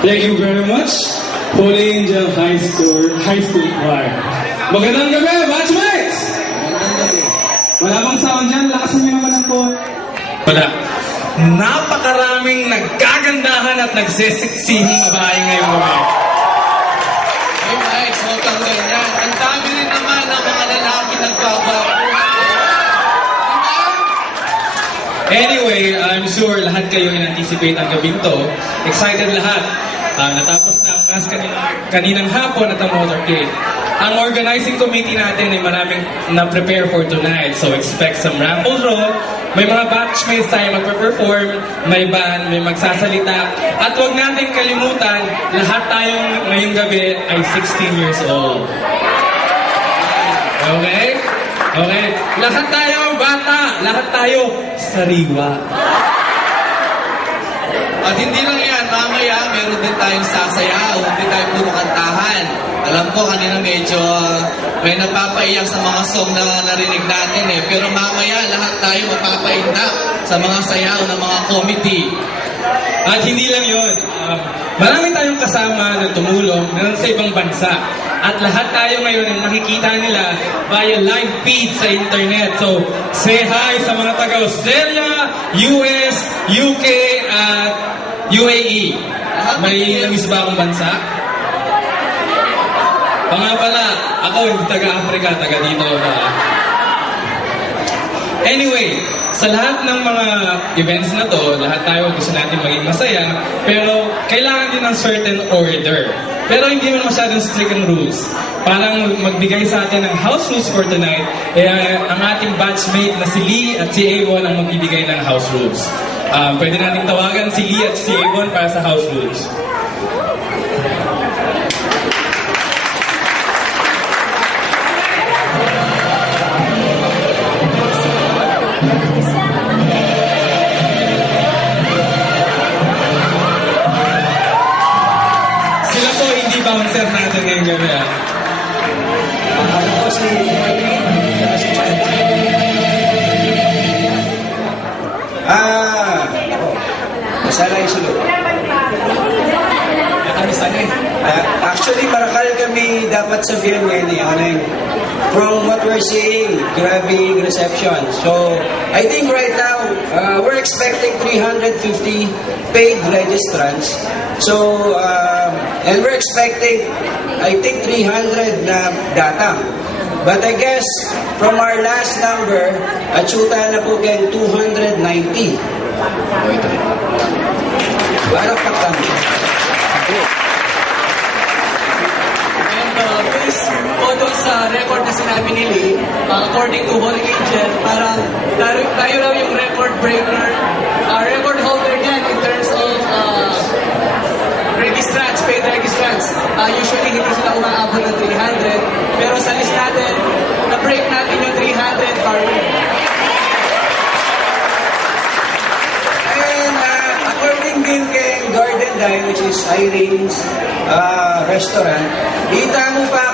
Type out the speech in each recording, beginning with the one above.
Thank you very much, Holy Angel High School Choir. Magandang gabi, batchmates! Wala bang sound dyan? Lakasan nyo naman ang po. Wala. Napakaraming nagkagandahan at nagsisiksihing babae ngayong gabi. Hey Mike, so kang ganyan. Ang dami rin naman ng mga lalaki nagbabago. Anyway, I'm sure lahat kayo in-anticipate ang gabing to. Excited lahat. Natapos na ang class kaninang hapon at ang motorcade. Ang organizing committee natin ay maraming na-prepare for tonight. So expect some raffle draw. May mga batchmates tayo magpe-perform, may band, may magsasalita. At huwag natin kalimutan, lahat tayong ngayong gabi ay 16 years old. Okay? Okay? Lahat tayo bata, lahat tayo sariwa. At hindi lang yan, mamaya meron din tayong sasayaw, hindi tayo puro kantahan. Alam ko kanina medyo may napapaiyak sa mga song na narinig natin eh. Pero mamaya lahat tayo mapapaiyak sa mga sayaw ng mga committee. At hindi lang yun. Marami tayong kasama na tumulong na sa ibang bansa. At lahat tayo ngayon ay nakikita nila via live feed sa internet. So, say hi sa mga taga-Australia, US, UK, at UAE. May namiss ba akong bansa? O nga pala, ako hindi taga-Africa, taga dito. Anyway, sa lahat ng mga events na to, lahat tayo gusto natin maging masaya, pero kailangan din ng certain order. Pero hindi man masyadong strict ang rules. Parang magbigay sa atin ng house rules for tonight, ang ating batchmate na si Lee at si Avon ang magbibigay ng house rules. Pwede natin tawagan si Lee at si Avon para sa house rules. Bouncer natin ngayong gabi. Ako si Masala yung sulok. Actually, marakal kami dapat sabihin ngayon eh. From what we're seeing, grabbing reception. So, I think right now, we're expecting 350 paid registrants. So, and we're expecting, I think, 300 na data. But I guess, from our last number, atsuta na po kayo 290. Parang pagkami. And based po doon sa record na sinabi ni Lee, according to Holy Angel, parang tayo raw yung record breaker, record holder niyan in terms of registrants, paid registrants. Usually hindi sila umaabot ng 300, pero sa list natin, na-break natin yung 300 hardware. And according din kay Garden Dine, which is Irene's restaurant, kita mo pa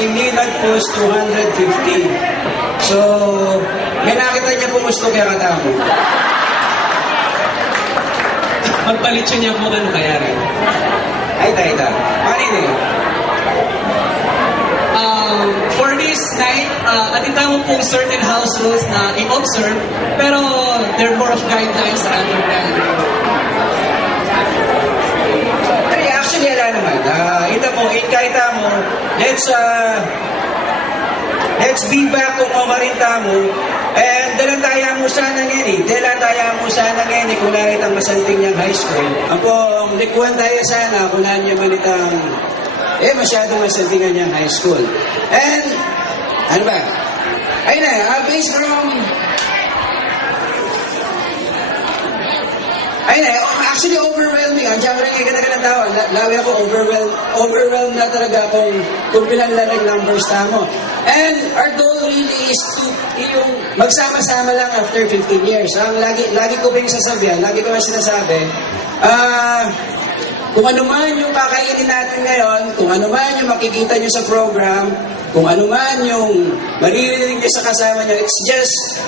hindi nag-post 250. So, may nakita niya po gusto kaya katamo. Magpalit siya niya kung ano kaya rin. Ay, tayo. Paano yun? For this night, atita mo pong certain house rules na i-observe, pero they're more of guidelines rather than... Ay, actually, ala naman. Ito po, kahita mo, let's be back kung mamarinta mo. And dalataya mo sana ngayon kung narit ang masanting niyang high school. Ang likuan tayo sana kung niya manitang masyadong masantingan niyang high school. And, ano ba? Ayun na, based from... Ayun na, actually overwhelming. Diyan ko rin yung ganda-ganda tao. Lawi ako, overwhelmed na talaga kung pilang numbers tamo. And our goal really is to yung magsama-sama lang after 15 years. Ang lagi ko ba yung sasabihan, lagi ko ba sinasabi, kung ano man yung kakainin natin ngayon, kung ano man yung makikita nyo sa program, kung ano man yung maririnig nyo sa kasama nyo, it's just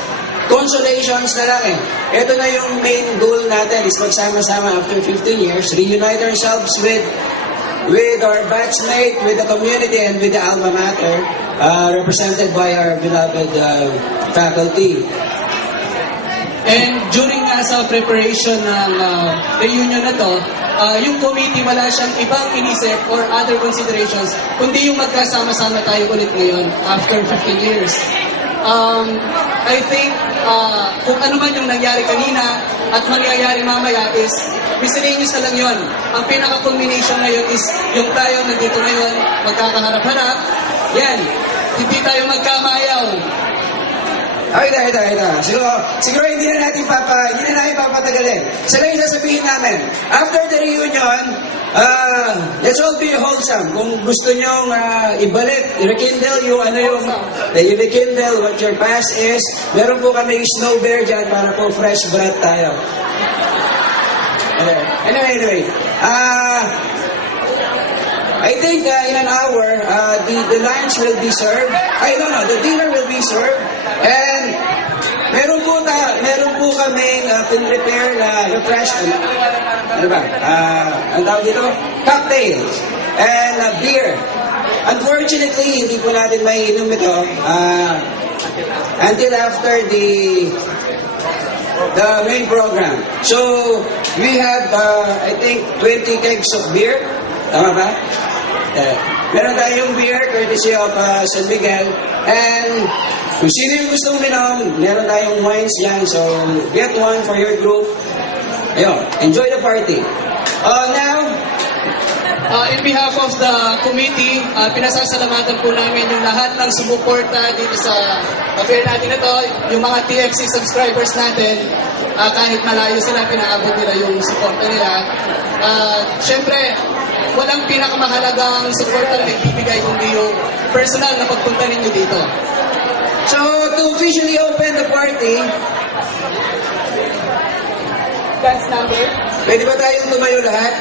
consolations na lang eh. Ito na yung main goal natin is magsama-sama after 15 years, reunite ourselves with our batchmate, with the community, and with the alma mater, represented by our beloved faculty. And during nga sa preparation ng reunion na to, yung committee wala siyang ibang inisip or other considerations, kundi yung magkasama-sama tayo ulit ngayon after 15 years. I think kung ano man yung nangyari kanina at mangyayari mamaya is miscellaneous na lang yun. Ang pinaka-culmination ngayon is yung tayo nandito ngayon, magkakaharap-harap. Yan, hindi tayo magkamayaw. Ay, ito. Siguro hindi na natin papatagalin. Sa lang yung sasabihin namin, after the reunion, let's all be wholesome. Kung gusto nyong ibalik, rekindle yung rekindle what your past is, meron po kami snow bear dyan para po fresh breath tayo. Anyway, I think in an hour, the lunch will be served. The dinner will be served. And meron po kaming pin-prepare na refreshment. Ano ba? Ang tawag dito? Cocktails. And beer. Unfortunately, hindi po natin maiinom ito until after the main program. So, we have, I think, 20 kegs of beer. Tama ba? Meron tayong beer courtesy of San Miguel. And kung sino yung gusto uminom, meron tayong wines dyan. So, get one for your group. Ayun, enjoy the party. Now, In behalf of the committee, pinasasalamatan po namin yung lahat ng sumuporta dito sa affair natin na to, yung mga TFC subscribers natin, kahit malayo sila, pinaabot nila yung suporta nila. Siyempre, walang pinakamahalagang suporta na nagbibigay kundi yung personal na pagpunta ninyo dito. so to officially open the party, Dance number. pwede ba tayong tumayo lahat?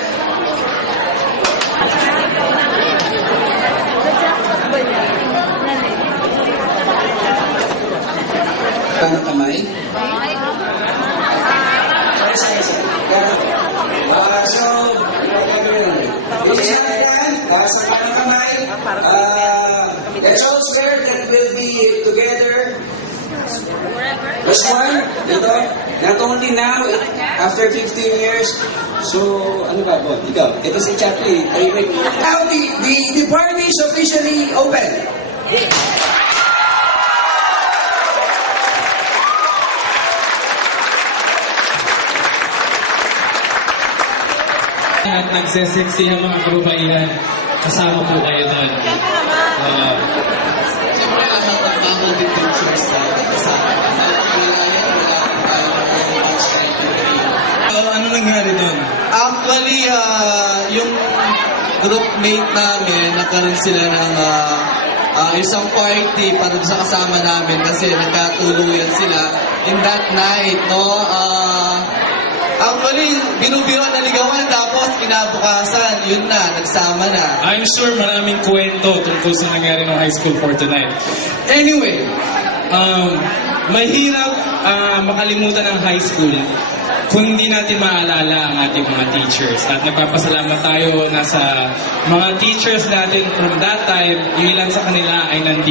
Paano kamay? So, bilisan na yan. Taas ang paano kamay. Let's all swear that we'll be together. That's one. Ito. Not only now, after 15 years. So, ano ba, Bob? Ikaw. Ito si Chappie. Now, the party is officially open. At nagseseksi ang mga kababaihan. Kasama po kayo doon. Siyempre, ang mga faculty teachers kasama. Ano nangyari doon? Actually, yung groupmate namin, nagkaroon sila ng isang party para sa kasama namin kasi nagkatuluyan sila in that night, no? Actually, binubiro na ligawan tapos kinabukasan, yun na, nagsama na. I'm sure maraming kwento tungkol sa nangyari ng high school for tonight. Anyway, mahirap makalimutan ang high school kung hindi natin maalala ang ating mga teachers. At nagpapasalamat tayo na sa mga teachers natin from that time, yung ilan sa kanila ay nandito.